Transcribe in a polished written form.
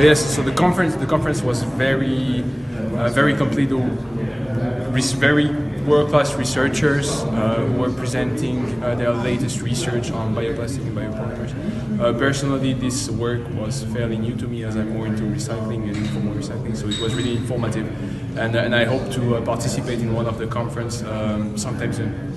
So yes, so the conference was very complete. Very world-class researchers who were presenting their latest research on bioplastic and biopolymers. Personally, this work was fairly new to me as I'm more into recycling and informal recycling, so it was really informative. And I hope to participate in one of the conference sometime soon.